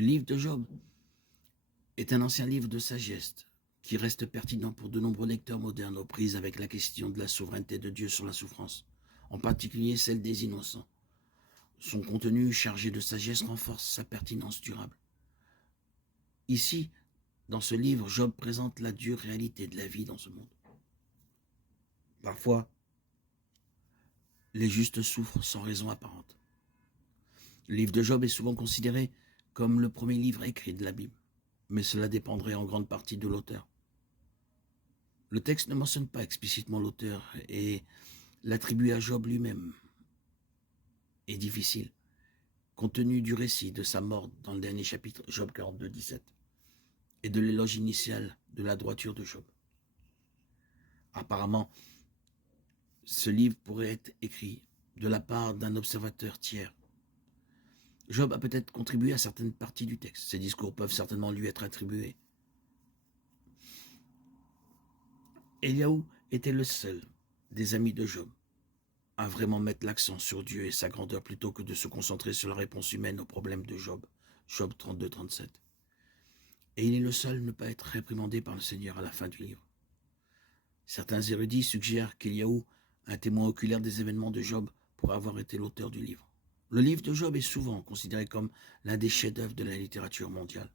Le livre de Job est un ancien livre de sagesse qui reste pertinent pour de nombreux lecteurs modernes aux prises avec la question de la souveraineté de Dieu sur la souffrance, en particulier celle des innocents. Son contenu chargé de sagesse renforce sa pertinence durable. Ici, dans ce livre, Job présente la dure réalité de la vie dans ce monde. Parfois, les justes souffrent sans raison apparente. Le livre de Job est souvent considéré comme le premier livre écrit de la Bible, mais cela dépendrait en grande partie de l'auteur. Le texte ne mentionne pas explicitement l'auteur et l'attribuer à Job lui-même est difficile, compte tenu du récit de sa mort dans le dernier chapitre, Job 42, 17, et de l'éloge initial de la droiture de Job. Apparemment, ce livre pourrait être écrit de la part d'un observateur tiers. Job a peut-être contribué à certaines parties du texte. Ses discours peuvent certainement lui être attribués. Eliaou était le seul des amis de Job à vraiment mettre l'accent sur Dieu et sa grandeur plutôt que de se concentrer sur la réponse humaine aux problèmes de Job. Job 32, 37. Et il est le seul à ne pas être réprimandé par le Seigneur à la fin du livre. Certains érudits suggèrent qu'Eliaou, un témoin oculaire des événements de Job, pourrait avoir été l'auteur du livre. Le livre de Job est souvent considéré comme l'un des chefs-d'œuvre de la littérature mondiale.